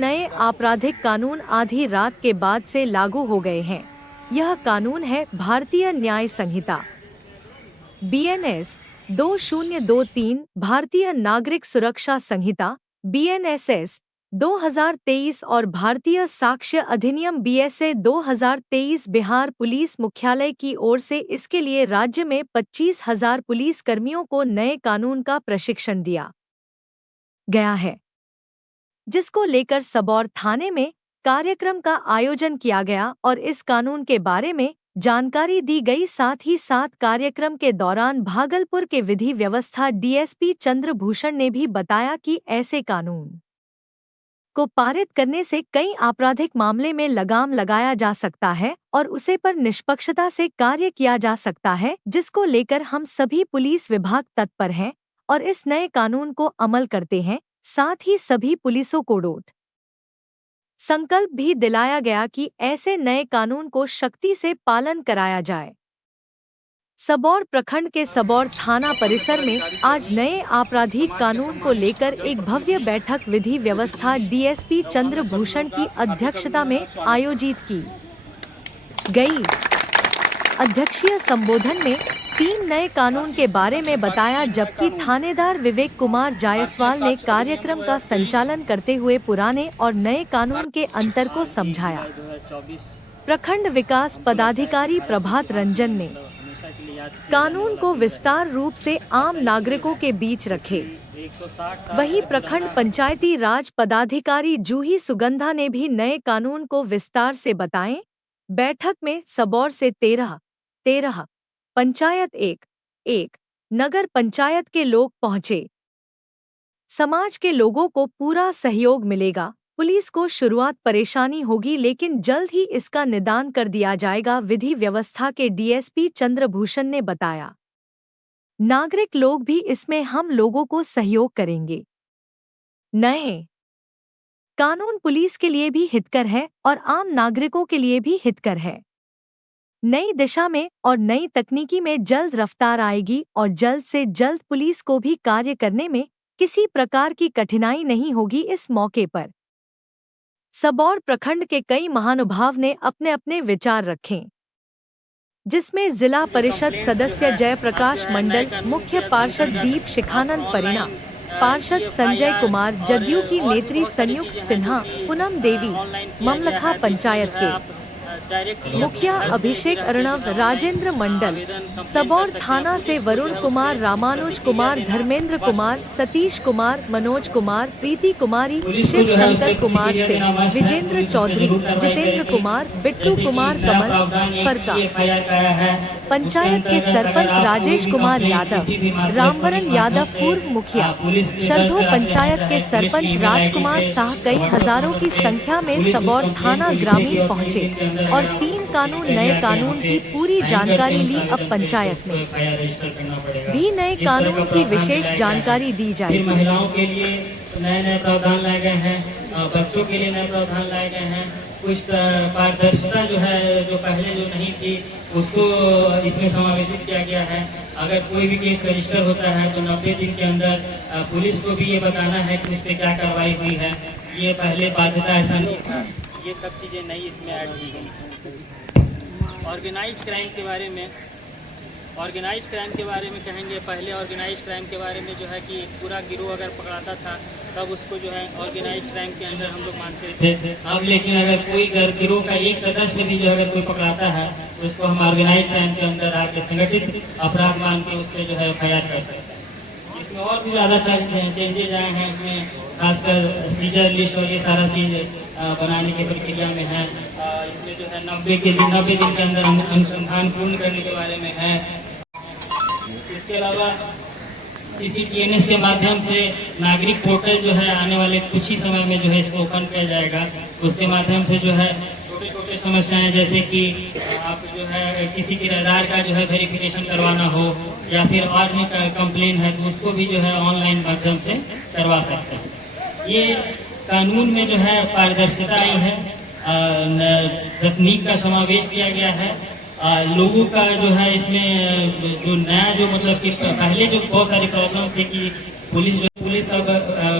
नए आपराधिक कानून आधी रात के बाद से लागू हो गए हैं। यह कानून है भारतीय न्याय संहिता BNS 2023, भारतीय नागरिक सुरक्षा संहिता BNSS 2023 और भारतीय साक्ष्य अधिनियम BSA 2023। बिहार पुलिस मुख्यालय की ओर से इसके लिए राज्य में 25,000 पुलिस कर्मियों को नए कानून का प्रशिक्षण दिया गया है, जिसको लेकर सबौर थाने में कार्यक्रम का आयोजन किया गया और इस कानून के बारे में जानकारी दी गई। साथ ही साथ कार्यक्रम के दौरान भागलपुर के विधि व्यवस्था DSP चंद्रभूषण ने भी बताया कि ऐसे कानून को पारित करने से कई आपराधिक मामले में लगाम लगाया जा सकता है और उसे पर निष्पक्षता से कार्य किया जा सकता है, जिसको लेकर हम सभी पुलिस विभाग तत्पर हैं और इस नए कानून को अमल करते हैं। साथ ही सभी पुलिसों को डोट संकल्प भी दिलाया गया कि ऐसे नए कानून को सख्ती से पालन कराया जाए। सबौर प्रखंड के सबौर थाना परिसर में आज नए आपराधिक कानून को लेकर एक भव्य बैठक विधि व्यवस्था DSP चंद्रभूषण की अध्यक्षता में आयोजित की गई। अध्यक्षीय संबोधन में 3 नए कानून के बारे में बताया, जबकि थानेदार विवेक कुमार जायसवाल ने कार्यक्रम का संचालन करते हुए पुराने और नए कानून के अंतर को समझाया। प्रखंड विकास पदाधिकारी प्रभात रंजन ने कानून को विस्तार रूप से आम नागरिकों के बीच रखे। वहीं प्रखंड पंचायती राज पदाधिकारी जूही सुगंधा ने भी नए कानून को विस्तार से बताएं। बैठक में सबौर से 13 पंचायत 1 नगर पंचायत के लोग पहुंचे। समाज के लोगों को पूरा सहयोग मिलेगा। पुलिस को शुरुआत परेशानी होगी, लेकिन जल्द ही इसका निदान कर दिया जाएगा, विधि व्यवस्था के DSP चंद्रभूषण ने बताया। नागरिक लोग भी इसमें हम लोगों को सहयोग करेंगे। नए कानून पुलिस के लिए भी हितकर है और आम नागरिकों के लिए भी हितकर है। नई दिशा में और नई तकनीकी में जल्द रफ्तार आएगी और जल्द से जल्द पुलिस को भी कार्य करने में किसी प्रकार की कठिनाई नहीं होगी। इस मौके पर सबौर प्रखंड के कई महानुभाव ने अपने अपने विचार रखे, जिसमें जिला परिषद सदस्य जयप्रकाश मंडल, मुख्य पार्षद दीप शिखानंद परिणा, पार्षद संजय कुमार, जदयू की नेत्री संयुक्त सिन्हा, पूनम देवी, ममलखा पंचायत के मुखिया अभिषेक अर्णव, राजेंद्र मंडल, सबौर थाना से वरुण कुमार, रामानुज कुमार, धर्मेंद्र कुमार, सतीश कुमार, मनोज कुमार, प्रीति कुमारी, शिव शंकर कुमार से विजेंद्र चौधरी, जितेंद्र कुमार, बिट्टू कुमार, कमल फरका, पंचायत के सरपंच राजेश कुमार यादव, रामवरण यादव पूर्व मुखिया, शर्धो पंचायत के सरपंच राजकुमार शाह कई हजारों की संख्या में सबौर थाना ग्रामीण पहुंचे और 3 नए कानून की पूरी जानकारी ली। अब पंचायत में भी नए कानून की विशेष जानकारी दी जाएगी। महिलाओं के लिए नए प्रावधान लाए गए हैं, बच्चों के लिए नए प्रावधान लाए गए हैं। कुछ पारदर्शिता जो है, जो पहले जो नहीं थी, उसको इसमें समावेशित किया गया है। अगर कोई भी केस रजिस्टर होता है तो 90 दिन के अंदर पुलिस को भी ये बताना है कि उस पर क्या कार्रवाई हुई है। ये पहले बाध्यता ऐसा नहीं था। ये सब चीज़ें नई इसमें ऐड की गई। ऑर्गेनाइज्ड क्राइम के बारे में कहेंगे। पहले ऑर्गेनाइज्ड क्राइम के बारे में जो है कि पूरा गिरोह अगर पकड़ाता था तब उसको जो है ऑर्गेनाइज्ड क्राइम के अंदर हम लोग मानते थे। अब लेकिन अगर कोई गिरोह का एक सदस्य भी जो अगर कोई पकड़ाता है तो उसको हम ऑर्गेनाइज्ड क्राइम के अंदर आके संगठित अपराध मान के उस पर जो है FIR कर सकते हैं। इसमें और भी ज़्यादा चेंजेज आए हैं। इसमें खासकर सीजर लिस्ट और ये सारा चीज़ बनाने की प्रक्रिया में है। इसमें जो है 90 दिन के अंदर अनुसंधान पूर्ण करने के बारे में है। इसके अलावा CCTNS के माध्यम से नागरिक पोर्टल जो है आने वाले कुछ ही समय में जो है इसको ओपन किया जाएगा। उसके माध्यम से जो है छोटे समस्याएं, जैसे कि आप जो है किसी किराएदार का जो है वेरिफिकेशन करवाना हो या फिर और भी कंप्लेन है तो उसको भी जो है ऑनलाइन माध्यम से करवा सकते हैं। ये कानून में जो है पारदर्शिता आई है, तकनीक का समावेश किया गया है। लोगों का जो है इसमें जो नया जो मतलब कि पहले जो बहुत सारी प्रॉब्लम थे कि पुलिस अब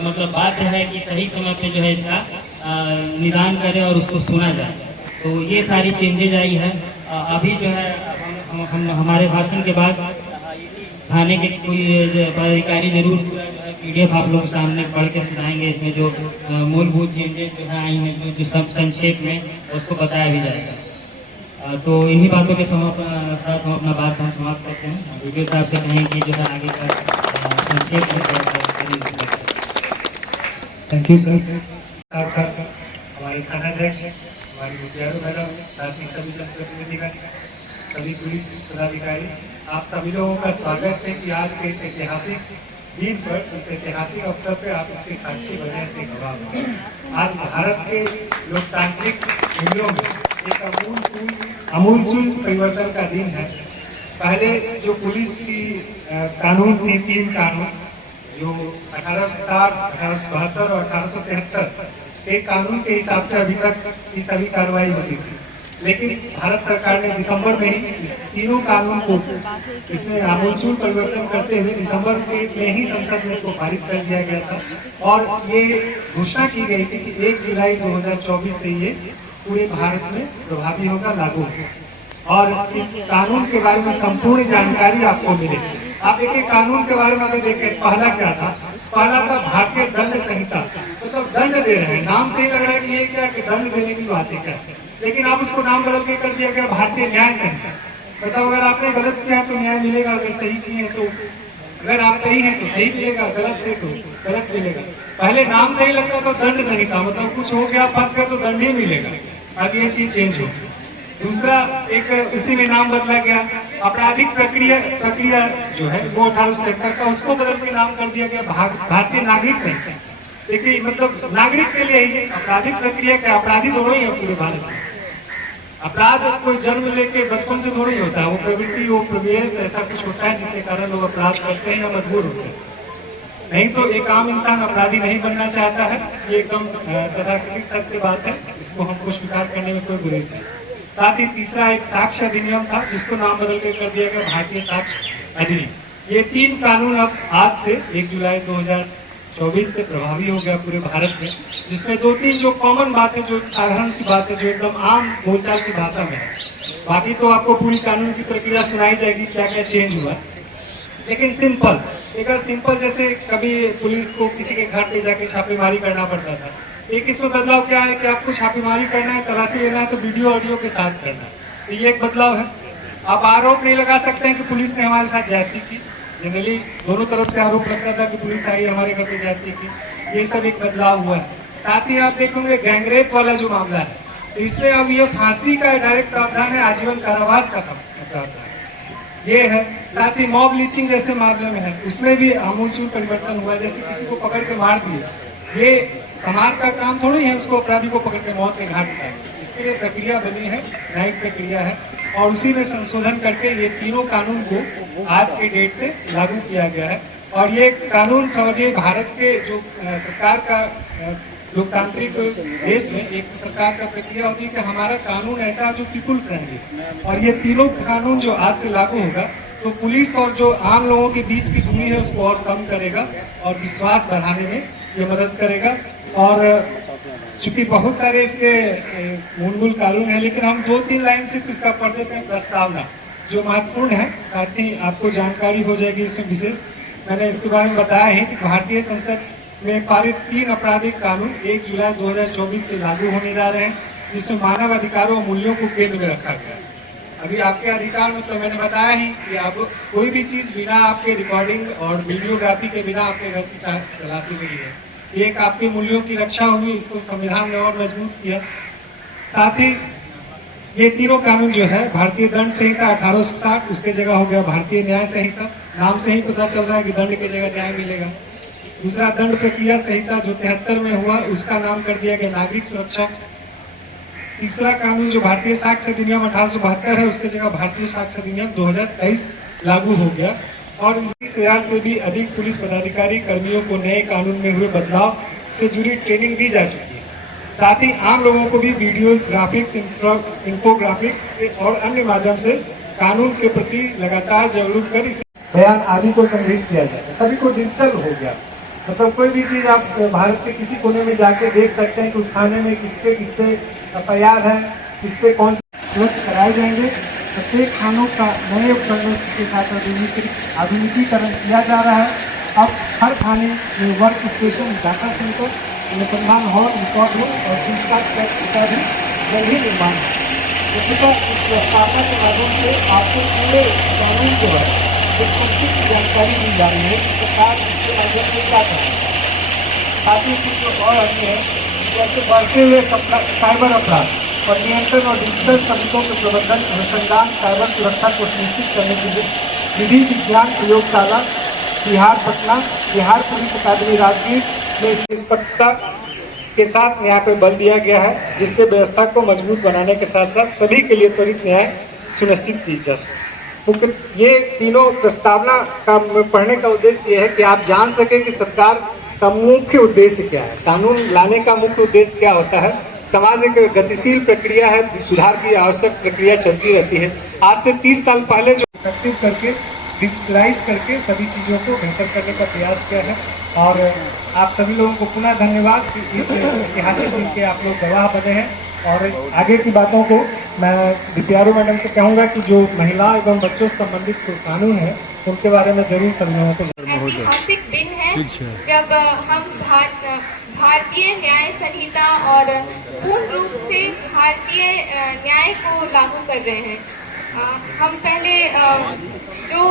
मतलब बाध्य है कि सही समय पे जो है इसका निदान करें और उसको सुना जाए। तो ये सारी चेंजेज आई है। अभी जो है हम हमारे भाषण के बाद थाने के कोई पदाधिकारी जरूर PDF आप लोगों के सामने पढ़ के सुनाएंगे। इसमें जो मूलभूत चेंजेस जो है आई हैं, जो सब संक्षेप में उसको बताया भी जाएगा। तो इन्हीं बातों के साथ हम अपना बात हम समाप्त करते हैं। वीडियो साहब से कहें कि जो है आगे का संक्षेप में। Thank you sir. हमारे थानाध्यक्ष, हमारी मुखियारों मैडम, साथ ही सभी जनप्रतिनिधिगण, सभी पुलिस पदाधिकारी, आप सभी लोगों का स्वागत है कि आज के इस ऐतिहासिक दिन पर, इस ऐतिहासिक अवसर पर आप इसके साक्षी बने, इसके गवाह बने। आज भारत के लोकतांत्रिक मूल्यों में एक आमूलचूल परिवर्तन का दिन है। पहले जो पुलिस की कानून थी, 3 कानून जो 1860, 1872 और 1873 के कानून के हिसाब से अभी तक की सभी कार्रवाई होती थी, लेकिन भारत सरकार ने दिसंबर में ही इस तीनों कानून को इसमें आमूलचूल परिवर्तन करते हुए दिसंबर में ही संसद में इसको पारित कर दिया गया था और ये घोषणा की गई थी कि 1 जुलाई 2024 से ये पूरे भारत में प्रभावी होगा, लागू होगा। और इस कानून के बारे में संपूर्ण जानकारी आपको मिलेगी। आप देखिए कानून के बारे में अगर देखें, पहला क्या था? पहला था भारतीय दंड संहिता, मतलब दंड दे रहे हैं। नाम से ही लग रहा है कि ये क्या कि दंड देने की बात है क्या, लेकिन आप उसको नाम बदल के कर दिया गया भारतीय न्याय संहिता। मतलब अगर आपने गलत किया है तो न्याय मिलेगा, अगर सही किए हैं तो, अगर आप सही हैं तो सही मिलेगा, गलत थे तो गलत मिलेगा। पहले नाम से ही लगता था दंड संहिता, मतलब कुछ हो गया, फंस गया तो दंड ही मिलेगा। अब ये चीज चेंज हो। दूसरा एक उसी में नाम बदला गया, आपराधिक प्रक्रिया जो है वो 1873 का, उसको बदल के नाम कर दिया गया भारतीय नागरिक संहिता। देखिए मतलब नागरिक के लिए ही आपराधिक प्रक्रिया के अपराधी दोनों ही है पूरे भारत में। अपराध कोई जन्म लेके बचपन से थोड़ी होता है, वो प्रवृत्ति, वो प्रवेश ऐसा कुछ होता है जिसके कारण लोग अपराध करते हैं या मजबूर होते हैं। नहीं तो एक आम इंसान अपराधी नहीं बनना चाहता है, ये एकदम तथाकथित सत्य बात है, इसको हमको स्वीकार करने में कोई गुरेज नहीं। साथ ही तीसरा एक साक्ष्य अधिनियम था, जिसको नाम बदल के कर दिया गया भारतीय साक्ष्य अधिनियम। ये 3 कानून अब आज से 1 जुलाई 2024 से प्रभावी हो गया पूरे भारत में, जिसमें 2-3 जो कॉमन बातें, जो साधारण सी बातें, जो एकदम आम बोलचाल की भाषा में है। बाकी तो आपको पूरी कानून की प्रक्रिया सुनाई जाएगी, क्या क्या चेंज हुआ, लेकिन सिंपल, एक सिंपल जैसे कभी पुलिस को किसी के घर पे जाके छापेमारी करना पड़ता था, एक इसमें बदलाव क्या है कि आपको छापेमारी करना है, तलाशी लेना है तो वीडियो ऑडियो के साथ करना है, तो ये एक बदलाव है। आप आरोप नहीं लगा सकते हैं कि पुलिस ने हमारे साथ ज्यादती की। जनरली दोनों तरफ से आरोप लगता था कि पुलिस आई हमारे घर पे ज्यादती की, ये सब एक बदलाव हुआ है। साथ ही आप देखोगे गैंगरेप वाला जो मामला है, तो इसमें अब ये फांसी का डायरेक्ट प्रावधान है, आजीवन कारावास का प्रावधान ये है। साथ ही मॉब लीचिंग जैसे मामले में है, उसमें भी आमूलचूल परिवर्तन हुआ है। जैसे किसी को पकड़ के मार दिए, ये समाज का काम थोड़ी है उसको अपराधी को पकड़ के मौत के घाट उतारना, इसके लिए प्रक्रिया बनी है, न्यायिक प्रक्रिया है, और उसी में संशोधन करके ये तीनों कानून को आज के डेट से लागू किया गया है। और ये कानून समझिए भारत के जो सरकार का लोकतांत्रिक देश में एक सरकार का प्रक्रिया होती है कि हमारा कानून ऐसा जो पीपुल फ्रेंडली, और ये तीनों कानून जो आज से लागू होगा तो पुलिस और जो आम लोगों के बीच की दूरी है उसको और कम करेगा और विश्वास बढ़ाने में ये मदद करेगा। और चूंकि बहुत सारे इसके मूल कानून है, लेकिन हम 2-3 लाइन सिर्फ इसका पढ़ देते हैं, प्रस्तावना जो महत्वपूर्ण है, साथ ही आपको जानकारी हो जाएगी इसमें विशेष। मैंने इसके बारे में बताया है कि भारतीय संसद में पारित 3 आपराधिक कानून 1 जुलाई 2024 से लागू होने जा रहे हैं, जिसमें मानव अधिकारों और मूल्यों को केंद्र में रखा गया है। अभी आपके अधिकार मतलब मैंने बताया ही कि आप कोई भी चीज बिना आपके रिकॉर्डिंग और वीडियोग्राफी के बिना आपके घर की तलाशी नहीं है। एक आपके मूल्यों की रक्षा हुई, इसको संविधान ने और मजबूत किया। साथ ही ये तीनों कानून जो है, भारतीय दंड संहिता 1860 उसके जगह हो गया भारतीय न्याय संहिता, नाम से ही पता चल रहा है कि दंड की जगह न्याय मिलेगा। दूसरा दंड प्रक्रिया संहिता जो 73 में हुआ, उसका नाम कर दिया गया नागरिक सुरक्षा। तीसरा कानून जो भारतीय साक्ष्य अधिनियम 1872 है, उसके जगह भारतीय साक्ष्य अधिनियम 2023 लागू हो गया। और 20,000 से भी अधिक पुलिस पदाधिकारी कर्मियों को नए कानून में हुए बदलाव से जुड़ी ट्रेनिंग दी जा चुकी है। साथ ही आम लोगों को भी वीडियोस, ग्राफिक्स, इंफोग्राफिक्स और अन्य माध्यम से कानून के प्रति लगातार जागरूक कर इसे बयान आदि को संग्रहित किया जाए। सभी को डिजिटल हो गया, मतलब कोई भी चीज़ आप भारत के किसी कोने में जाके देख सकते हैं कि उस खाने में किस पे तैयार है, किस पे कौन से उपलब्ध कराए जाएंगे। प्रत्येक खानों का नए उपकरणों के साथ आधुनिकीकरण किया जा रहा है। अब हर खाने में वर्क स्टेशन, डाटा सेंटर, अनुसंधान हॉल, रिकॉर्ड रूम और संस्कार का भी जल्द ही निर्माण है। तो कृपया इस प्रस्तावना के माध्यम से आपको पूरे कानून जो है एक संक्षिप्त जानकारी दी जा रही है कि सरकार इसके माध्यम से क्या कर रही है। साथ ही कुछ जो और अन्य है, जैसे बढ़ते हुए साइबर अपराध और नियंत्रण और डिजिटल श्रमिकों के प्रबंधन, अनुसंधान, साइबर सुरक्षा को सुनिश्चित करने के लिए विधि विज्ञान प्रयोगशाला बिहार पटना, बिहार पुलिस अकादमी राजगीर में निष्पक्षता के साथ न्याय पर बल दिया गया है, जिससे व्यवस्था को मजबूत बनाने के साथ साथ सभी के लिए त्वरित न्याय सुनिश्चित की जा सके। ये तीनों प्रस्तावना का पढ़ने का उद्देश्य ये है कि आप जान सके कि सरकार का मुख्य उद्देश्य क्या है, कानून लाने का मुख्य उद्देश्य क्या होता है। समाज एक गतिशील प्रक्रिया है, सुधार की आवश्यक प्रक्रिया चलती रहती है। आज से 30 साल पहले जो इफेक्टिव करके डिजिटलाइज करके सभी चीज़ों को बेहतर करने का प्रयास किया है। और आप सभी लोगों को पुनः धन्यवाद कि इस ऐतिहासिक दिन के आप लोग गवाह बने हैं। और आगे की बातों को मैं दीप्यारू मैडम से कहूँगा कि जो महिला एवं बच्चों से संबंधित जो कानून है उनके बारे में जरूर सभी लोगों को। ऐतिहासिक दिन है जब हम भारतीय न्याय संहिता और पूर्ण रूप से भारतीय न्याय को लागू कर रहे हैं। हम पहले जो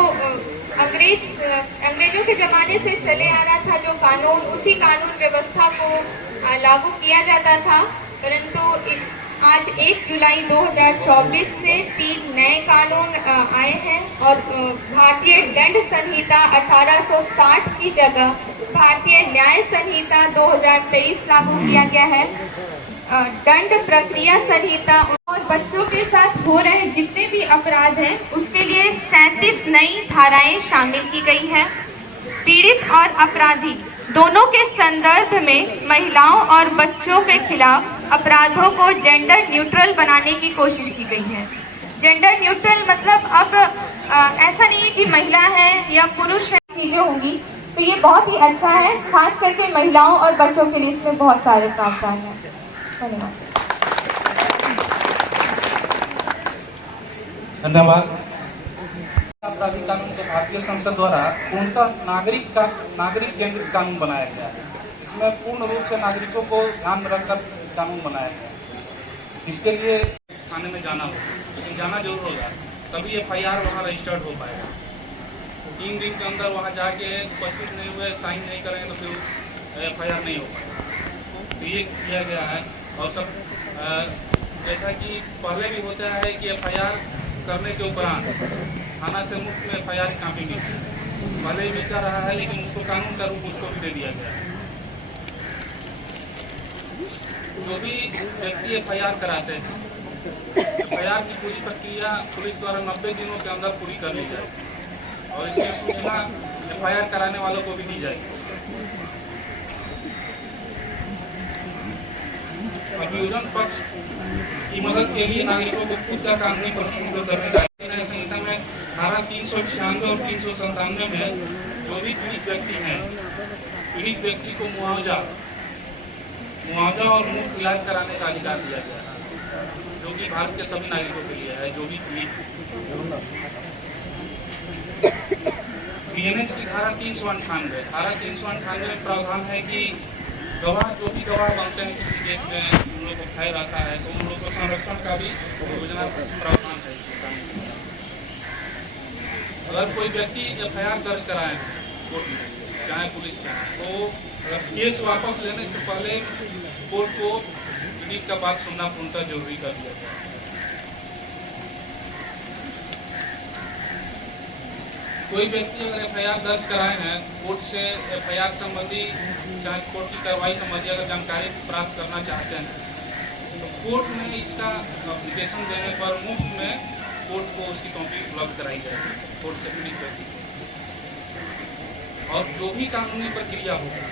अंग्रेजों के ज़माने से चले आ रहा था जो कानून, उसी कानून व्यवस्था को लागू किया जाता था, परंतु आज 1 जुलाई 2024 से 3 नए कानून आए हैं और भारतीय दंड संहिता 1860 की जगह भारतीय न्याय संहिता 2023 लागू किया गया है। दंड प्रक्रिया संहिता और बच्चों के साथ हो रहे जितने भी अपराध हैं उसके लिए 37 नई धाराएं शामिल की गई है। पीड़ित और अपराधी दोनों के संदर्भ में महिलाओं और बच्चों के खिलाफ अपराधों को जेंडर न्यूट्रल बनाने की कोशिश की गई है। जेंडर न्यूट्रल मतलब अब ऐसा नहीं है कि महिला है या पुरुष है, चीजें होंगी, तो ये बहुत ही अच्छा है, खास करके महिलाओं और बच्चों के लिए इसमें बहुत सारे प्रावधान हैं। धन्यवाद। आपराधिक कानून को भारतीय संसद द्वारा पूर्णतः नागरिक केंद्रित कानून बनाया गया है। इसमें पूर्ण रूप से नागरिकों को ध्यान में रखकर कानून बनाया गया है। इसके लिए थाने में जाना होगा, लेकिन जाना जरूर होगा, तभी FIR वहाँ रजिस्टर्ड हो पाएगा। 3 दिन के अंदर वहाँ जाके उपस्थित नहीं हुए, साइन नहीं करेंगे तो फिर FIR नहीं हो पाएगा। तो ये किया गया है। और सब जैसा कि पहले भी होता है कि FIR करने के उपरांत थाना से मुफ्त में FIR की कापी मिलती है। पहले ही मिलता रहा है, लेकिन उसको कानून का रूप उसको भी दे दिया गया है। जो भी व्यक्ति FIR कराते हैं, FIR की पूरी प्रक्रिया पुलिस द्वारा 90 दिनों के अंदर पूरी कर ली जाए और इसकी सूचना FIR कराने वालों को भी दी जाएगी। अभियोजन पक्ष की मदद के लिए नागरिकों को खुद का कानूनी प्रतिनिधित्व करने का न्याय संहिता में धारा 396 और 397 में जो भी पीड़ित व्यक्ति हैं, पीड़ित व्यक्ति को मुआवजा और मुफ्त इलाज कराने का अधिकार दिया गया है, जो कि भारत के सभी नागरिकों के लिए है। जो भी पीड़ित BNS की धारा 398 में प्रावधान है कि गवाह जो भी गवाह बनते हैं किसी केस में उन लोगों को फायर आता है तो उन लोगों को संरक्षण का भी योजना प्रावधान है। अगर कोई व्यक्ति FIR दर्ज कराए कोर्ट में, चाहे पुलिस में, तो केस वापस लेने से पहले कोर्ट को पीड़ित का बात सुनना पूर्णतः जरूरी कर दिया गया। कोई व्यक्ति अगर FIR दर्ज कराए हैं, कोर्ट से FIR संबंधी चाहे कोर्ट की कार्रवाई संबंधी अगर जानकारी प्राप्त करना चाहते हैं तो कोर्ट में इसका एप्लीकेशन देने पर मुफ्त में कोर्ट को उसकी कॉपी उपलब्ध कराई जाएगी, कोर्ट से पीड़ित व्यक्ति को। और जो भी कानूनी प्रक्रिया होगा,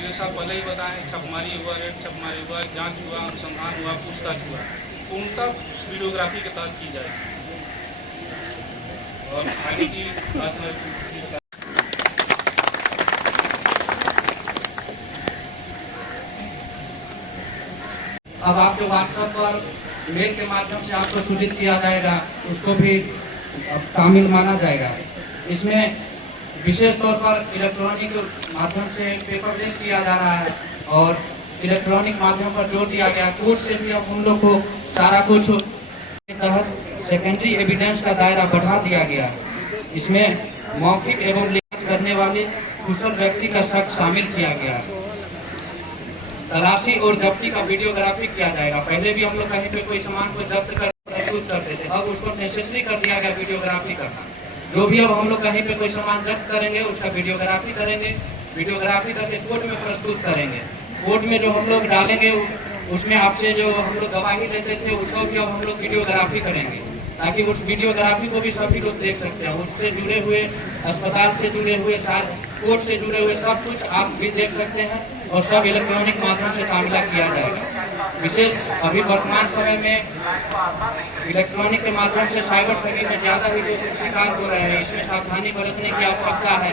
जो साहब पहले ही बताएं, छापेमारी हुआ, रेड छापेमारी हुआ, जांच हुआ, अनुसंधान हुआ, पूछताछ हुआ, पूर्णतः वीडियोग्राफी के तहत की जाएगी। और आगे की बात अब आपके व्हाट्सएप पर मेल के माध्यम से आपको सूचित किया जाएगा, उसको भी शामिल माना जाएगा। इसमें विशेष तौर पर इलेक्ट्रॉनिक माध्यम से पेपरलेस किया जा रहा है और इलेक्ट्रॉनिक माध्यम पर जोर दिया गया। कोर्ट से भी अब हम लोग को सारा कुछ के तहत सेकेंडरी एविडेंस का दायरा बढ़ा दिया गया। इसमें मौखिक एवं लिखित करने वाले कुशल व्यक्ति का शख्स शामिल किया गया। तलाशी और जब्ती का वीडियोग्राफी किया जाएगा। पहले भी हम लोग कहीं पे कोई सामान को जब्त करते थे, अब उसको नेसेसरी कर दिया गया वीडियोग्राफी करना। जो भी अब हम लोग कहीं पे कोई सामान जब्त करेंगे उसका वीडियोग्राफी करेंगे, वीडियोग्राफी करके कोर्ट में प्रस्तुत करेंगे। कोर्ट में जो हम लोग डालेंगे उसमें आपसे जो हम लोग गवाही लेते थे उसको भी अब हम लोग वीडियोग्राफी करेंगे, ताकि उस वीडियोग्राफी को भी सभी लोग देख सकते हैं। उससे जुड़े हुए, अस्पताल से जुड़े हुए, कोर्ट से जुड़े हुए सब कुछ आप भी देख सकते हैं और सब इलेक्ट्रॉनिक माध्यम से तामीला किया जाएगा। विशेष अभी वर्तमान समय में इलेक्ट्रॉनिक के माध्यम से साइबर ठगी में ज़्यादा ही लोग शिकार हो रहे हैं। इसमें सावधानी बरतने की आवश्यकता है।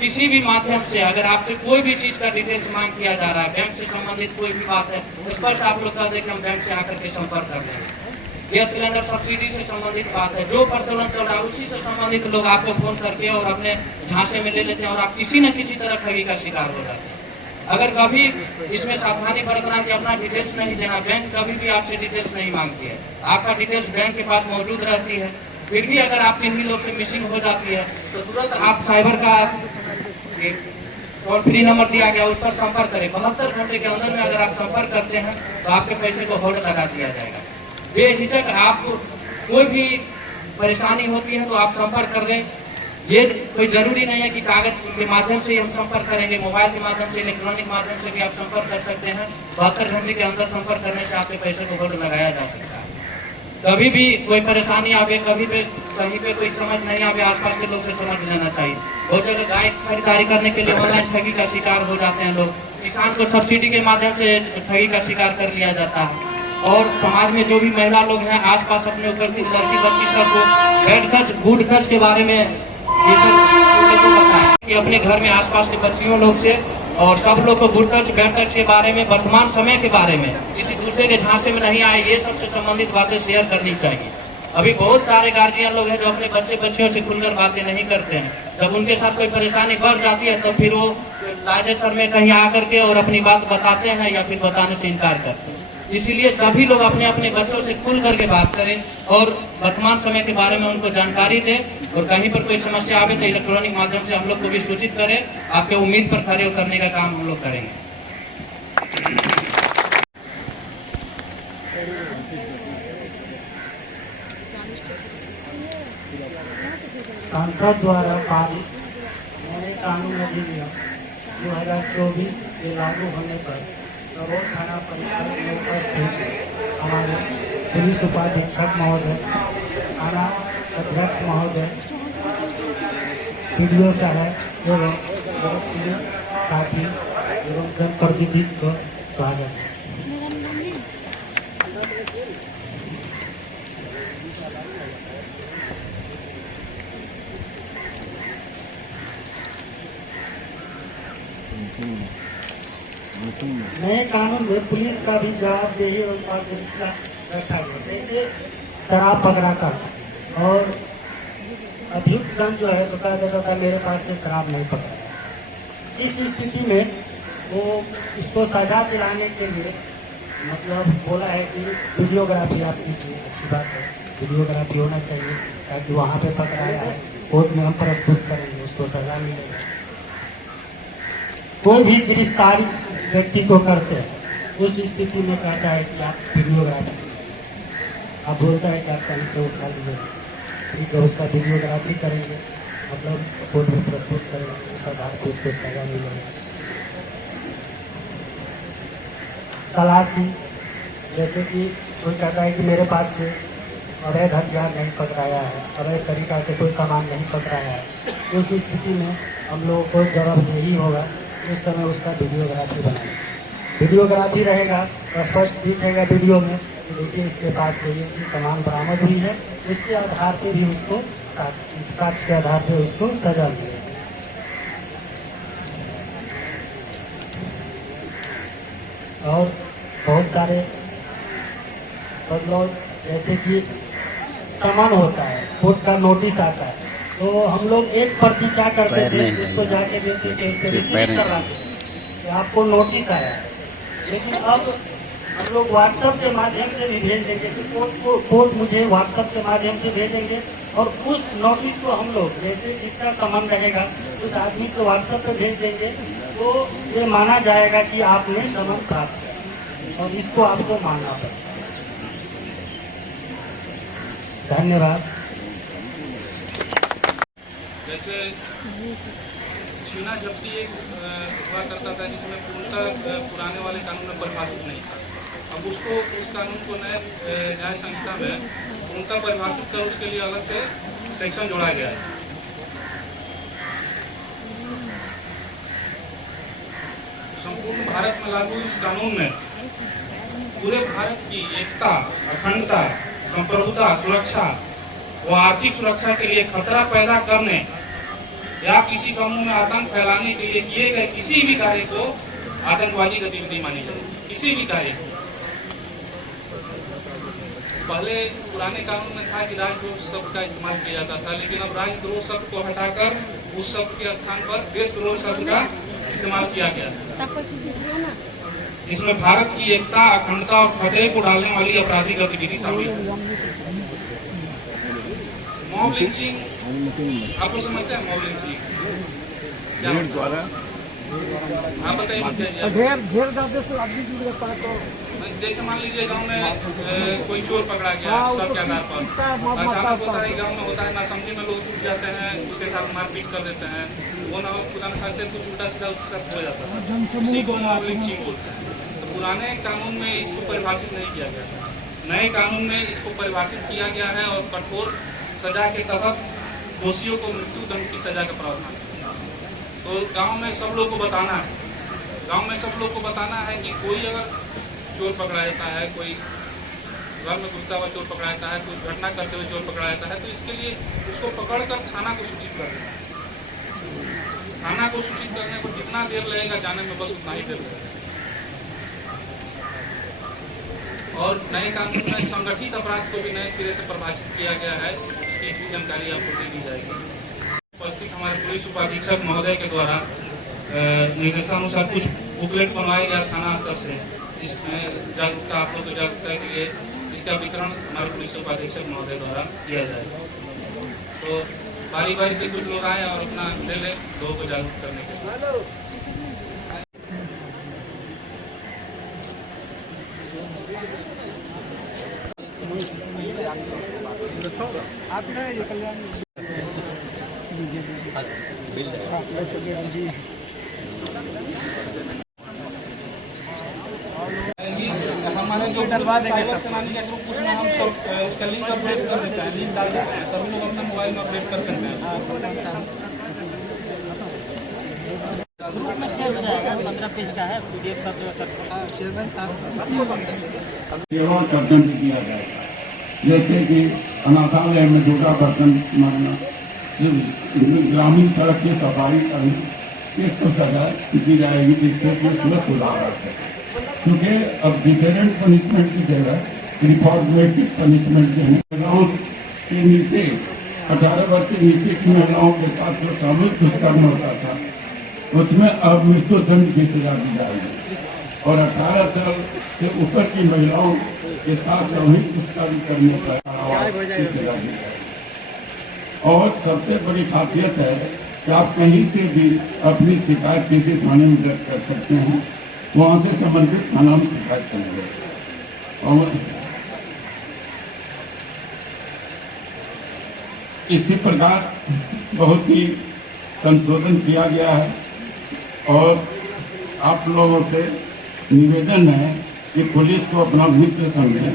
किसी भी माध्यम से अगर आपसे कोई भी चीज़ का डिटेल्स मांग किया जा रहा है, बैंक से संबंधित कोई भी बात है, स्पष्ट आप लोग कह दें कि हम बैंक से आकर के संपर्क कर लेंगे। गैस सिलेंडर सब्सिडी से संबंधित बात है, जो प्रचलन चल रहा है उसी से संबंधित लोग आपको फोन करके और अपने झांसे में ले लेते हैं और आप किसी न किसी तरह ठगी का शिकार हो जाते हैं। अगर कभी इसमें सावधानी बरतना कि अपना डिटेल्स नहीं देना, बैंक कभी भी आपसे डिटेल्स नहीं मांगती है, आपका डिटेल्स बैंक के पास मौजूद रहती है। फिर भी अगर आप किन्हीं लोग से मिसिंग हो जाती है तो तुरंत आप साइबर का टोल फ्री नंबर दिया गया उस पर संपर्क करें। 72 घंटे के अंदर में अगर आप संपर्क करते हैं तो आपके पैसे को होल्ड लगा दिया जाएगा। बेहिचक आप कोई भी परेशानी होती है तो आप संपर्क कर लें। ये कोई जरूरी नहीं है कि कागज के माध्यम से हम संपर्क करेंगे, मोबाइल के माध्यम से, इलेक्ट्रॉनिक माध्यम से भी आप संपर्क कर सकते हैं। 72 घंटे के अंदर संपर्क करने से आपके पैसे को होल्ड लगाया जा सकता है। कभी भी कोई परेशानी आवे, कहीं पे कोई समझ नहीं आवे, आसपास के लोग से समझ लेना चाहिए। बहुत जगह गाय खरीदारी करने के लिए ऑनलाइन ठगी का शिकार हो जाते हैं लोग। किसान को सब्सिडी के माध्यम से ठगी का शिकार कर लिया जाता है। और समाज में जो भी महिला लोग हैं, आसपास अपने उपस्थित लड़की बच्ची सबको बैड टच, गुड टच के बारे में ये सब बताएं कि अपने घर में आसपास के बच्चियों लोग से और सब लोग को गुड टच, बैड टच के बारे में, वर्तमान समय के बारे में, किसी दूसरे के झांसे में नहीं आए, ये सबसे संबंधित बातें शेयर करनी चाहिए। अभी बहुत सारे गार्जियन लोग हैं जो अपने बच्चे बच्चियों से खुलकर बातें नहीं करते हैं। जब उनके साथ कोई परेशानी बढ़ जाती है तो फिर वो लाजे सर में कहीं आकर के और अपनी बात बताते हैं या फिर बताने से इनकार करते हैं। इसीलिए सभी लोग अपने अपने बच्चों से खुल करके बात करें और वर्तमान समय के बारे में उनको जानकारी दें। और कहीं पर कोई समस्या आवे तो इलेक्ट्रॉनिक माध्यम से हम लोग को भी सूचित करें। आपके उम्मीद पर खरे उतरने का काम हम लोग करेंगे। सांसद द्वारा पारित नए कानून अधिनियम 2024 के लागू होने पर सबौर थाना परिसर में उपस्थित हमारे पुलिस उपाधीक्षक महोदय, थाना अध्यक्ष महोदय, वीडियो साहब एवं पुलिस साथी एवं जनप्रतिनिधि को स्वागत है। नए कानून में पुलिस का भी जवाबदेही और पारदर्शिता रखा गया। जैसे शराब पकड़ा कर और अभियुक्त गण जो है तो कह देता था मेरे पास से शराब नहीं पकड़ा। इस स्थिति में वो इसको सजा दिलाने के लिए मतलब बोला है कि वीडियोग्राफी आप कीजिए। अच्छी बात है, वीडियोग्राफी होना चाहिए ताकि वहाँ पे पकड़ाया है कोर्ट में हम प्रस्तुत करेंगे, उसको सजा मिलेगी। कोई भी गिरफ्तारी व्यक्ति को करते हैं उस स्थिति में कहता है कि आप वीडियोग्राफी कीजिए। आप बोलता है कि आप कहीं से उठा लीजिए, ठीक है, उसका वीडियोग्राफी करेंगे, मतलब कोर्ट में प्रस्तुत करेंगे, उस आधार पर उसको सजा मिलेगी। तलाशी, जैसे कि कोई कहता है कि मेरे पास से अवैध हथियार नहीं पकड़ाया है, अवैध तरीका से कोई सामान नहीं पकड़ाया है, उस स्थिति में हम लोगों को जवाब यही होगा उस समय उसका वीडियोग्राफी बनाए। वीडियोग्राफी रहेगा तो स्पष्ट दिखेगा वीडियो में कि देखिए इसके पास से ये चीज़ सामान बरामद हुई है, इसके आधार पे भी उसको साक्ष्य के आधार पे उसको सजा मिलेगी। और बहुत सारे बदलाव, जैसे कि सामान होता है, कोर्ट का नोटिस आता है, तो हम लोग एक पर्ची क्या करते थे, उसको जाके देते थे, कि आपको नोटिस आया है। लेकिन अब हम लोग व्हाट्सएप के माध्यम से भी भेज देंगे कि कोर्ट मुझे व्हाट्सएप के माध्यम से भेजेंगे, और उस नोटिस को हम लोग जैसे जिसका सामान रहेगा उस आदमी को व्हाट्सएप पे भेज देंगे, तो ये माना जाएगा कि आपने सामान प्राप्त किया, और इसको आपको मानना पड़ेगा। धन्यवाद। जैसे छीना जब्ती एक हुआ करता था जिसमें पूर्णतः पुराने वाले कानून में परिभाषित नहीं था। अब उसको उस कानून को नए न्याय संहिता में पूर्णतः परिभाषित कर उसके लिए अलग से सेक्शन जोड़ा गया है। संपूर्ण भारत में लागू इस कानून में पूरे भारत की एकता, अखंडता, संप्रभुता, सुरक्षा व आर्थिक सुरक्षा के लिए खतरा पैदा करने या किसी समूह में आतंक फैलाने के लिए किए गए किसी भी कार्य को आतंकवादी गतिविधि मानी जाएगी। किसी भी कार्य को। पहले पुराने कानून में था कि राजद्रोह शब्द का इस्तेमाल किया जाता था, लेकिन अब राजद्रोह शब्द को हटाकर उस शब्द के स्थान पर देशद्रोह शब्द का इस्तेमाल किया गया है। इसमें भारत की एकता, अखंडता और खतरे को डालने वाली आपराधिक गतिविधि शामिल है। मॉब लिंचिंग आप लोग समझते हैं? मॉब लिंचिंग आप बताइए जैसे मान लीजिए गांव में कोई चोर पकड़ा गया सब के आधार पर, अचानक होता है गांव में होता है नासमझी में लोग टूट जाते हैं, उसके साथ मारपीट कर देते हैं, वो ना खुदा न खाते कुछ उल्टा सीधा उसके साथ हो जाता है, उसी को मॉब लिंचिंग बोलते हैं। तो पुराने कानून में इसको परिभाषित नहीं किया गया था, नए कानून में इसको परिभाषित किया गया है और कठोर सजा के तहत दोषियों को मृत्यु दंड की सजा का प्रावधान। तो गांव में सब लोग को बताना है, गांव में सब लोग को बताना है कि कोई अगर चोर पकड़ा जाता है, कोई घर में घुसता हुआ चोर पकड़ा जाता है, कोई घटना करते हुए चोर पकड़ा जाता है, तो इसके लिए उसको पकड़कर थाना को सूचित कर देना है। थाना को सूचित करने को कितना देर लगेगा जाने में, बस उतना ही देर लगेगा। और नए कानून में संगठित अपराध को भी नए सिरे से परिभाषित किया गया है, इसकी भी जानकारी आपको दे दी जाएगी। उपस्थित हमारे पुलिस उपाधीक्षक महोदय के द्वारा निर्देशानुसार कुछ बुकलेट बनवाए गया थाना स्तर से, जिसमें जागरूकता आप लोग को जागरूकता के लिए इसका वितरण हमारे पुलिस उपाधीक्षक महोदय द्वारा किया जाएगा। तो बारी बारी से कुछ लोग आए और अपना ले लें लोगों को जागरूक करने के लिए। हमारे जो साइबर सेनानी का ग्रुप उसमें हम सब उसका लिंक अपडेट कर देते हैं, लिंक डाल देते हैं, सभी लोग अपने मोबाइल में अपडेट कर सकते हैं। ग्रुप में शेयर हो जाएगा, 15 पेज का है, PDF सब सेवा कर्तन भी किया जाएगा, जैसे कि अनाथालय में 2% मांगना, ग्रामीण सड़क की सफाई करनी, इसको सजा की जाएगी जिससे कि तुरंत सुधार आ सके। क्योंकि अब डिफरेंट पनिशमेंट की जगह रिफॉर्मेटिव पनिशमेंट जो है, महिलाओं के नीचे 18 वर्ष के नीचे की महिलाओं के साथ जो सामूहिक दुष्कर्म होता था उसमें अब मृत्युदंड की सजा दी जाएगी, और 18 साल से ऊपर की महिलाओं के साथ सामूहिक दुष्कर्म करने पर सजा दी जाएगी। और सबसे बड़ी खासियत है कि आप कहीं से भी अपनी शिकायत किसी थाने में दर्ज कर सकते हैं, वहाँ से संबंधित थाना में शिकायत करेंगे। और इसी प्रकार बहुत ही संशोधन किया गया है, और आप लोगों से निवेदन है कि पुलिस को अपना मित्र समझें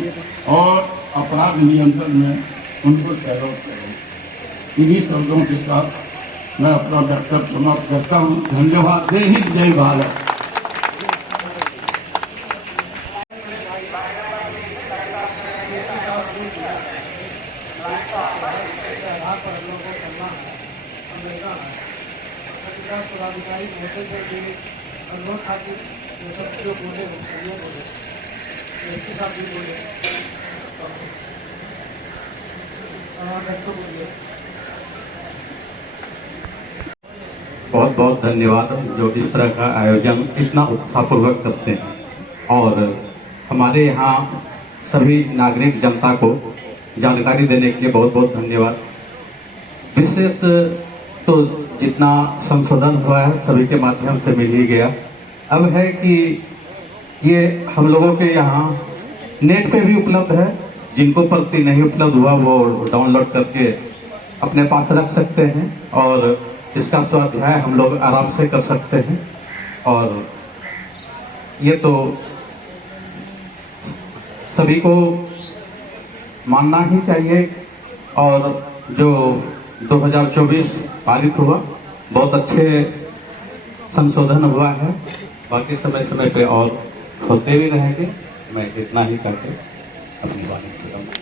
और अपराध नियंत्रण में उनको सहयोग करें। इन्हीं शब्दों के साथ मैं अपना वक्तव्य समाप्त करता हूँ। धन्यवाद। जय हिंद, जय भारत। पदाधिकारी महोदय से भी अनुरोध था कि जो सब जो बोले वो सही बोले, इसके साथ भी बोले। बहुत बहुत धन्यवाद जो इस तरह का आयोजन इतना उत्साहपूर्वक करते हैं, और हमारे यहाँ सभी नागरिक जनता को जानकारी देने के लिए बहुत बहुत धन्यवाद। विशेष तो जितना संशोधन हुआ है सभी के माध्यम से मिल ही गया। अब है कि ये हम लोगों के यहाँ नेट पे भी उपलब्ध है, जिनको प्रति नहीं उपलब्ध हुआ वो डाउनलोड करके अपने पास रख सकते हैं और इसका स्वाध्याय हम लोग आराम से कर सकते हैं। और ये तो सभी को मानना ही चाहिए। और जो 2024 पारित हुआ बहुत अच्छे संशोधन हुआ है, बाकी समय समय पे और होते भी रहेंगे। मैं इतना ही कहकर अपनी बात करूँगा।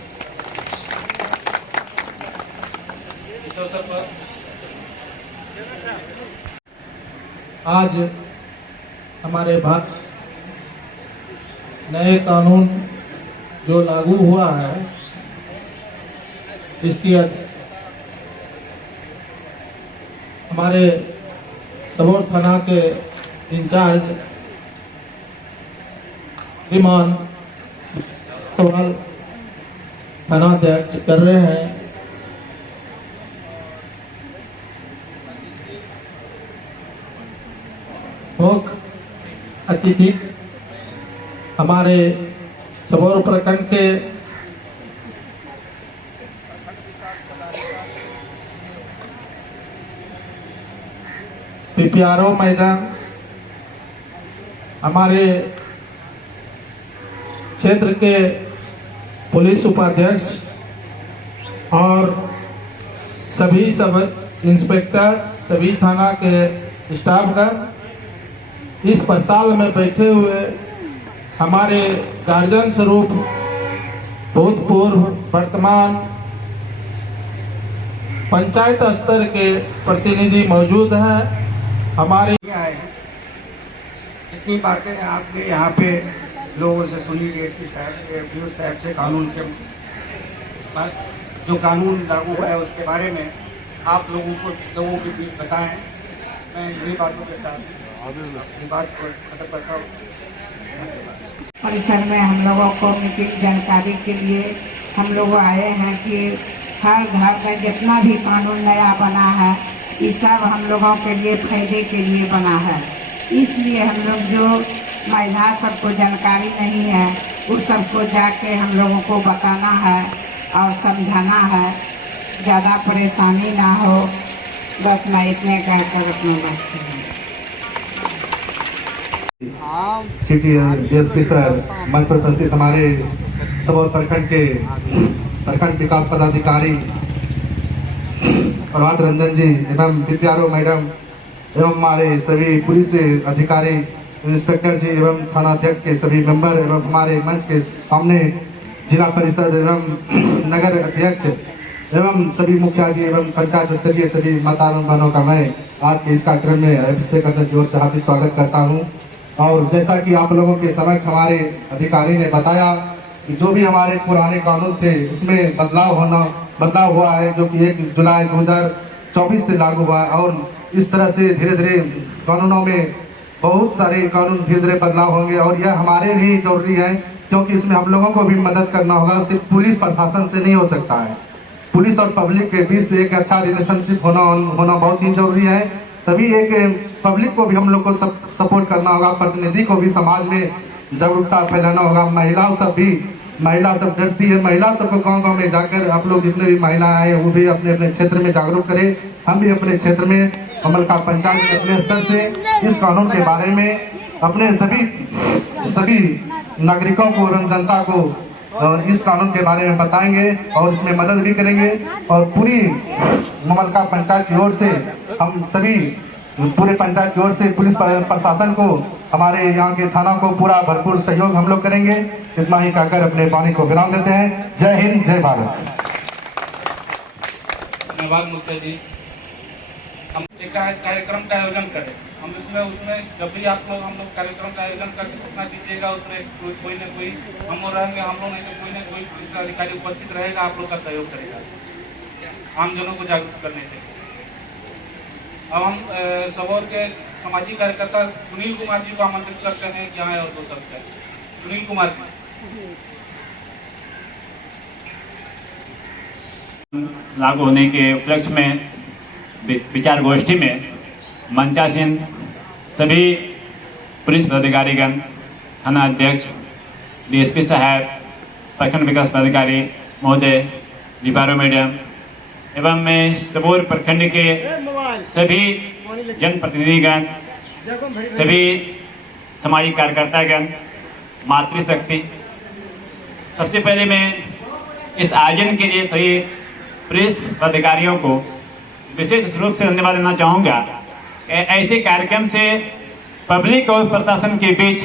इस अवसर पर आज हमारे भारत नए कानून जो लागू हुआ है इसकी हमारे सबौर थाना के इंचार्ज श्रीमान सवाल थानाध्यक्ष कर रहे हैं। मुख्य अतिथि हमारे सबौर प्रखंड के पीपीआरओ मैडम, हमारे क्षेत्र के पुलिस उपाध्यक्ष और सभी सब इंस्पेक्टर, सभी थाना के स्टाफ का, इस प्रसाल में बैठे हुए हमारे गार्जियन स्वरूप भूतपूर्व वर्तमान पंचायत स्तर के प्रतिनिधि मौजूद हैं। हमारे इतनी बातें आपने यहाँ पे लोगों से सुनी गई कि साहब से कानून के जो कानून लागू हुआ है उसके बारे में आप लोगों के बीच बताएं। मैं इन्हीं बातों के साथ ये बात को खत्म करता हूँ। परिसर में हम लोगों को मीटिंग जानकारी के लिए हम लोग आए हैं कि हर घर में जितना भी कानून नया बना है ये सब हम लोगों के लिए फायदे के लिए बना है। इसलिए हम लोग जो महिला सबको जानकारी नहीं है उस सबको जाके हम लोगों को बताना है और समझाना है, ज़्यादा परेशानी ना हो। बस मैं इतने कहकर अपनी बात सिटी डीएसपी सर मंच पर उपस्थित हमारे सबौर प्रखंड के प्रखंड विकास पदाधिकारी प्रभात रंजन जी एवं पीपीआरओ मैडम एवं हमारे सभी पुलिस अधिकारी, इंस्पेक्टर जी एवं थानाध्यक्ष के सभी मेंबर एवं हमारे मंच के सामने जिला परिषद एवं नगर अध्यक्ष एवं सभी मुखिया जी एवं पंचायत स्तरीय सभी मतदान बहनों का मैं आज के इस कार्यक्रम में अभिषेक करने की ओर से हार्दिक स्वागत करता हूं। और जैसा कि आप लोगों के समक्ष हमारे अधिकारी ने बताया कि जो भी हमारे पुराने कानून थे उसमें बदलाव हुआ है, जो कि 1 जुलाई 2024 से लागू हुआ है। और इस तरह से धीरे धीरे कानूनों में बहुत सारे कानून धीरे धीरे बदलाव होंगे और यह हमारे लिए जरूरी है, क्योंकि इसमें हम लोगों को भी मदद करना होगा। सिर्फ पुलिस प्रशासन से नहीं हो सकता है, पुलिस और पब्लिक के बीच से एक अच्छा रिलेशनशिप होना बहुत ही जरूरी है। तभी एक पब्लिक को भी हम लोग को सपोर्ट करना होगा, प्रतिनिधि को भी समाज में जागरूकता फैलाना होगा। महिला सब डरती है, महिला सबको गांव में जाकर आप लोग जितने भी महिलाएं आए वो भी अपने अपने क्षेत्र में जागरूक करें। हम भी अपने क्षेत्र में अमलका पंचायत के अपने स्तर से इस कानून के बारे में अपने सभी नागरिकों को एवं जनता को इस कानून के बारे में बताएंगे और इसमें मदद भी करेंगे। और पूरी अमलका पंचायत की ओर से हम सभी पूरे पंचायत की ओर से पुलिस प्रशासन को, हमारे यहाँ के थाना को पूरा भरपूर सहयोग हम लोग करेंगे। इतना ही कहकर अपने वाणी को विराम देते हैं। जय हिंद, जय भारत। धन्यवाद मुखिया जी। हम एक कार्यक्रम का आयोजन करें। हम उसमें जब भी आप लोग हम लोग कार्यक्रम का आयोजन करके सूचना दीजिएगा, उसमें कोई न कोई हम लोग रहेंगे, हम लोग नहीं तो कोई न कोई पुलिस अधिकारी उपस्थित रहेगा, आप लोग का सहयोग करेगा आमजनों को जागरूक करने के लिए। अब हम सबौर के सामाजिक कार्यकर्ता सुनील कुमार जी को आमंत्रित करते हैं कि यहाँ और दो शब्द है। सुनील कुमार जी। लागू होने के उपलक्ष्य में विचार गोष्ठी में मंचासीन सभी पुलिस पदाधिकारीगण, थाना अध्यक्ष, डीएसपी साहब, प्रखंड विकास पदाधिकारी महोदय, दीपारो मैडम एवं मैं सबौर प्रखंड के सभी जनप्रतिनिधिगण, सभी सामाजिक कार्यकर्तागण, मातृशक्ति, सबसे पहले मैं इस आयोजन के लिए सभी पुलिस पदाधिकारियों को विशेष रूप से धन्यवाद देना चाहूँगा। ऐसे कार्यक्रम से पब्लिक और प्रशासन के बीच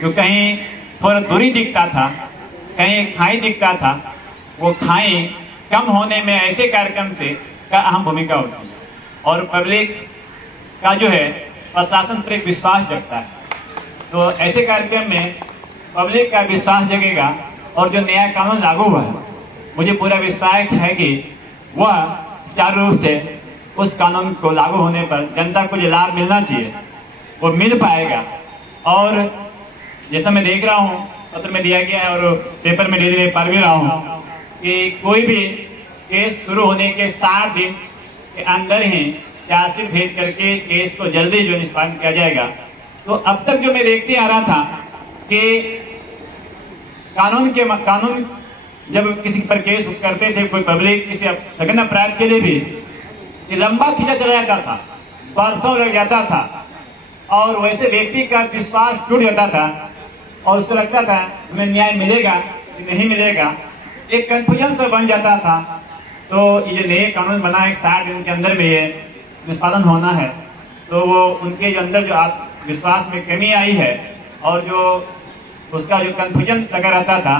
जो कहीं थोड़ा दूरी दिखता था, कहीं खाई दिखता था, वो खाई कम होने में ऐसे कार्यक्रम से का अहम भूमिका होती है और पब्लिक का जो है प्रशासन पर एक विश्वास जगता है। तो ऐसे कार्यक्रम में पब्लिक का विश्वास जगेगा और जो नया कानून लागू हुआ है, मुझे पूरा विश्वास है कि वह सुचारू रूप से उस कानून को लागू होने पर जनता को जो लाभ मिलना चाहिए वो मिल पाएगा। और जैसा मैं देख रहा हूँ पत्र में दिया गया है और पेपर में धीरे-धीरे पढ़ भी रहा हूँ कि कोई भी केस शुरू होने के 7 दिन के अंदर ही चार्जशीट भेज करके केस को जल्दी जो निष्पादन किया जाएगा। तो अब तक जो मैं देखते आ रहा था कि कानून जब किसी पर केस करते थे, कोई पब्लिक किसी सघन अपराध के लिए भी ये लंबा खींचा चला जाता था, बरसों लग जाता था और वैसे व्यक्ति का विश्वास टूट जाता था और उसको लगता था हमें न्याय मिलेगा कि नहीं मिलेगा, एक कंफ्यूजन सा बन जाता था। तो ये जो नए कानून बना है 60 दिन के अंदर में ये निष्पादन होना है, तो वो उनके जो अंदर जो आत्मविश्वास में कमी आई है और जो उसका जो कंफ्यूजन लगा रहता था,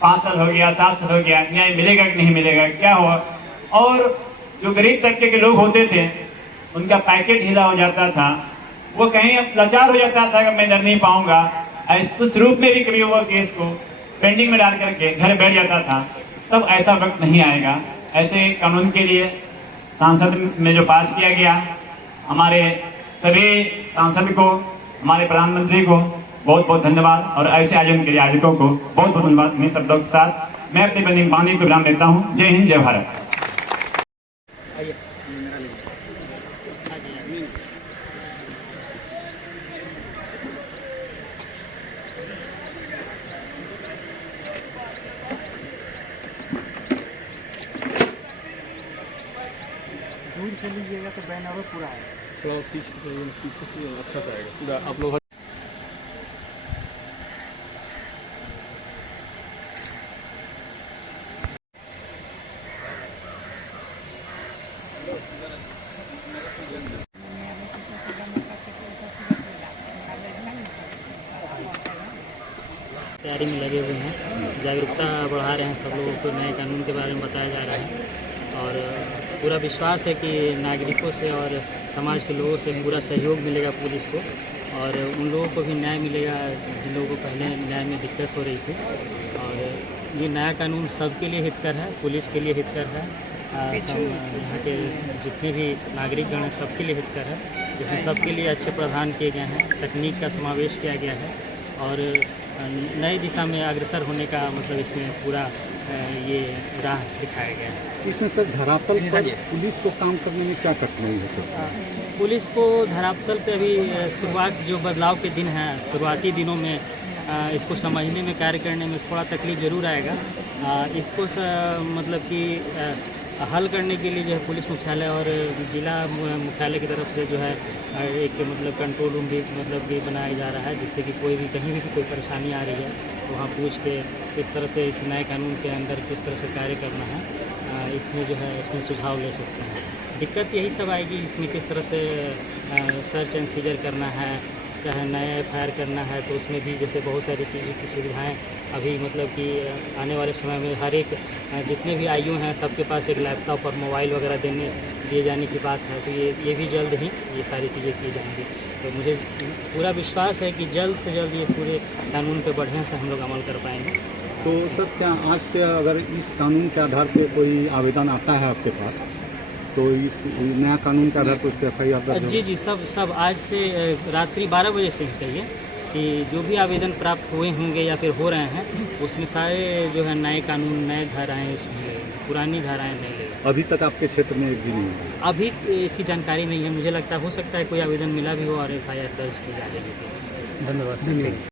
5 साल हो गया, 7 साल हो गया, न्याय मिलेगा कि नहीं मिलेगा, क्या हुआ। और जो गरीब तबके के लोग होते थे उनका पैकेट ढीला हो जाता था, वो कहीं लाचार हो जाता था कि मैं डर नहीं पाऊंगा। उस रूप में भी कभी वो केस को पेंडिंग में डाल करके घर बैठ जाता था। तब ऐसा वक्त नहीं आएगा। ऐसे कानून के लिए सांसद में जो पास किया गया, हमारे सभी सांसद को, हमारे प्रधानमंत्री को बहुत बहुत धन्यवाद और ऐसे आयोजन के लिए आयोजकों को बहुत बहुत धन्यवाद। इन शब्दों के साथ मैं अपनी बनी वाणी को विराम देता हूँ। जय हिंद, जय भारत। दूर से लीजिएगा तो बैनर पूरा है, थोड़ा पीछे अच्छा से आएगा पूरा। आप लोग तैयारी में लगे हुए हैं, जागरूकता बढ़ा रहे हैं, सब लोगों को नए कानून के बारे में बताया जा रहा है और पूरा विश्वास है कि नागरिकों से और समाज के लोगों से पूरा सहयोग मिलेगा पुलिस को और उन लोगों को भी न्याय मिलेगा जिन लोगों को पहले न्याय में दिक्कत हो रही थी। और ये नया कानून सबके लिए हितकर है, पुलिस के लिए हितकर है, यहाँ के जितने भी नागरिकगण हैं सबके लिए हितकर है, जिसमें सबके लिए अच्छे प्रावधान किए गए हैं, तकनीक का समावेश किया गया है और नई दिशा में अग्रसर होने का मतलब इसमें पूरा ये राह दिखाया गया है। इसमें सर धरातल पर पुलिस को काम करने में क्या कठिनाई है सर? पुलिस को धरातल पे अभी शुरुआत जो बदलाव के दिन हैं, शुरुआती दिनों में इसको समझने में, कार्य करने में थोड़ा तकलीफ जरूर आएगा। इसको मतलब कि हल करने के लिए जो है पुलिस मुख्यालय और जिला मुख्यालय की तरफ से जो है एक मतलब कंट्रोल रूम भी मतलब भी बनाया जा रहा है, जिससे कि कोई भी कहीं भी कोई परेशानी आ रही है तो वहाँ पूछ के किस तरह से इस नए कानून के अंदर किस तरह से कार्य करना है, इसमें जो है इसमें सुझाव ले सकते हैं। दिक्कत यही सब आएगी इसमें किस तरह से सर्च एंड सीजर करना है, चाहे नया FIR करना है तो उसमें भी जैसे बहुत सारी चीज़ों की सुविधाएं अभी मतलब कि आने वाले समय में हर एक जितने भी आयु हैं सबके पास एक लैपटॉप और मोबाइल वगैरह दिए जाने की बात है। तो ये भी जल्द ही ये सारी चीज़ें की जाएंगी। तो मुझे पूरा विश्वास है कि जल्द से जल्द ये पूरे कानून पे बढ़िया से हम लोग अमल कर पाएंगे। तो सर क्या आज से अगर इस कानून के आधार पे कोई आवेदन आता है आपके पास तो इस नया कानून के आधार पर उस पर FIR दर्ज होगा? जी सब आज से रात्रि 12 बजे से ही कहिए कि जो भी आवेदन प्राप्त हुए होंगे या फिर हो रहे हैं उसमें सारे जो है नए कानून नए धाराएँ उसमें पुरानी धाराएँ नहीं लगेंगी। अभी तक आपके क्षेत्र में एक भी नहीं है? अभी इसकी जानकारी नहीं है, मुझे लगता हो सकता है कोई आवेदन मिला भी हो और FIR दर्ज की जा रही है। धन्यवाद।